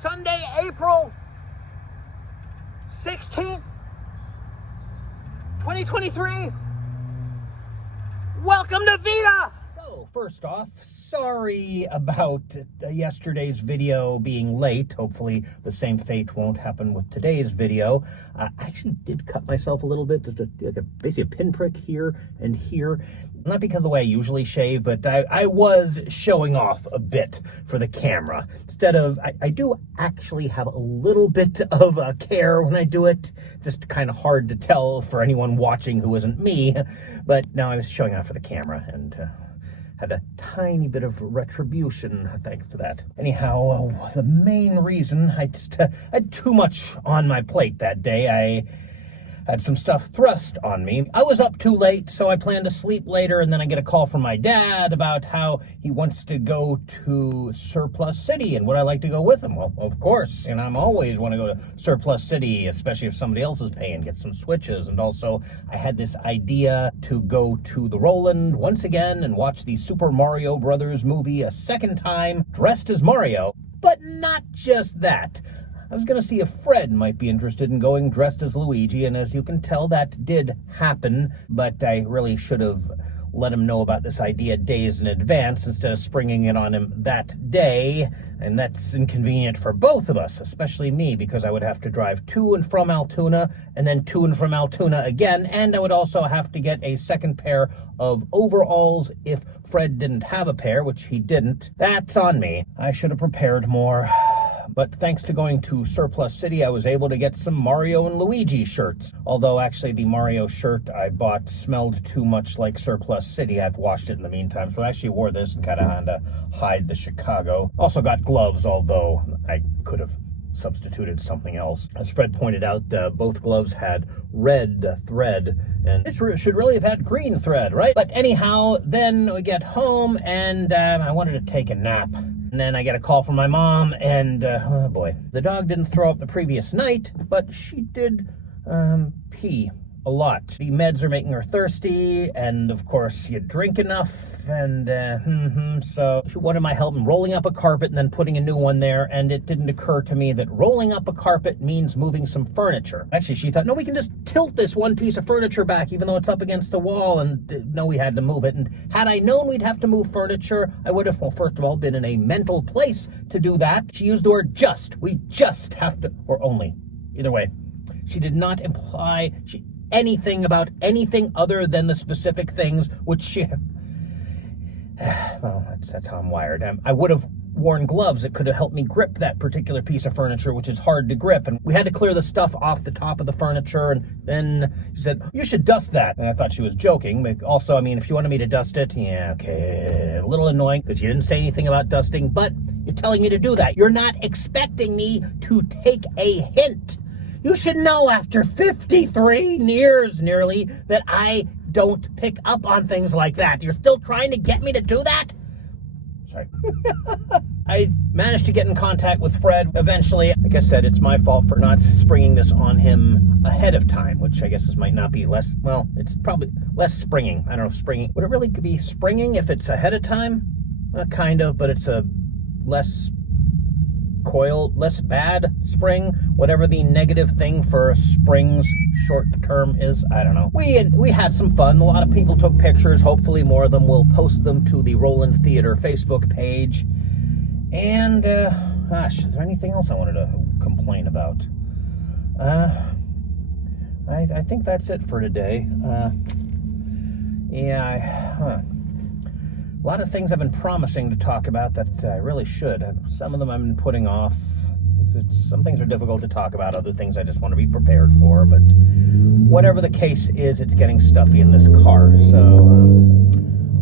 Sunday, April 16th, 2023. Welcome to Veda! So, first off, sorry about yesterday's video being late. Hopefully the same fate won't happen with today's video. I actually did cut myself a little bit, just basically a pinprick here and here. Not because of the way I usually shave, but I was showing off a bit for the camera. Instead of, I do actually have a little bit of care when I do it. It's just kind of hard to tell for anyone watching who isn't me. But now I was showing off for the camera and had a tiny bit of retribution thanks to that. Anyhow, the main reason I just had too much on my plate that day. I had some stuff thrust on me. I was up too late, so I planned to sleep later, and then I get a call from my dad about how he wants to go to Surplus City, and would I like to go with him? Well, of course, and I'm always want to go to Surplus City, especially if somebody else is paying, get some switches. And also, I had this idea to go to the Roland once again and watch the Super Mario Brothers movie a second time, dressed as Mario. But not just that. I was going to see if Fred might be interested in going dressed as Luigi, and as you can tell, that did happen, but I really should have let him know about this idea days in advance instead of springing it on him that day, and that's inconvenient for both of us, especially me, because I would have to drive to and from Altoona, and then to and from Altoona again, and I would also have to get a second pair of overalls if Fred didn't have a pair, which he didn't. That's on me. I should have prepared more. But thanks to going to Surplus City, I was able to get some Mario and Luigi shirts. Although, actually, the Mario shirt I bought smelled too much like Surplus City. I've washed it in the meantime, so I actually wore this and kind of had to hide the Chicago. Also got gloves, although I could have substituted something else. As Fred pointed out, both gloves had red thread, and it should really have had green thread, right? But anyhow, then we get home, and I wanted to take a nap. And then I get a call from my mom, and oh boy. The dog didn't throw up the previous night, but she did pee a lot. The meds are making her thirsty, and of course you drink enough, and so she wanted my help in rolling up a carpet and then putting a new one there, and it didn't occur to me that rolling up a carpet means moving some furniture. Actually, she thought, no, we can just tilt this one piece of furniture back even though it's up against the wall, and no, we had to move it. And had I known we'd have to move furniture, I would have, well, first of all, been in a mental place to do that. She used the word just. We just have to, or only. Either way. She did not imply anything about anything other than the specific things which she... Well, that's how I'm wired. I would have worn gloves that could have helped me grip that particular piece of furniture, which is hard to grip. And we had to clear the stuff off the top of the furniture. And then she said, you should dust that. And I thought she was joking. But also, I mean, if you wanted me to dust it, yeah, okay. A little annoying because you didn't say anything about dusting, but you're telling me to do that. You're not expecting me to take a hint. You should know after 53 years nearly that I don't pick up on things like that. You're still trying to get me to do that? Sorry. I managed to get in contact with Fred eventually. Like I said, it's my fault for not springing this on him ahead of time, which I guess might not be less, well, it's probably less springing. I don't know if springing, would it really be springing if it's ahead of time? Kind of, but it's a less bad spring, whatever the negative thing for spring's short term is. I don't know. We had some fun. A lot of people took pictures. Hopefully more of them will post them to the Roland Theater Facebook page. And gosh, is there anything else I wanted to complain about? I think that's it for today. A lot of things I've been promising to talk about that I really should. Some of them I've been putting off. Some things are difficult to talk about. Other things I just want to be prepared for. But whatever the case is, it's getting stuffy in this car. So,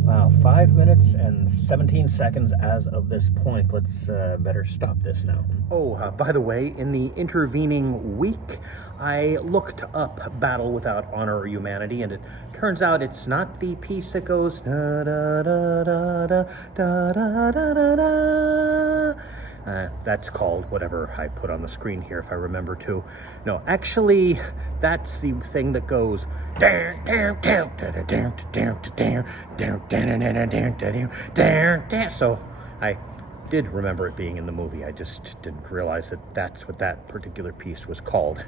wow, 5 minutes and 17 seconds as of this point. Let's better stop this now. Oh, by the way, in the intervening week, I looked up Battle Without Honor or Humanity, and it turns out it's not the piece that goes da da da da da da da da da. That's called whatever I put on the screen here, if I remember to. No, actually, that's the thing that goes so I did remember it being in the movie. I just didn't realize that that's what that particular piece was called.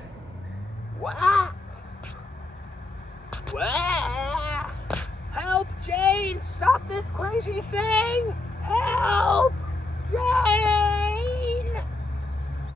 Wah! Wah! Help, Jane! Stop this crazy thing! Help! Jane!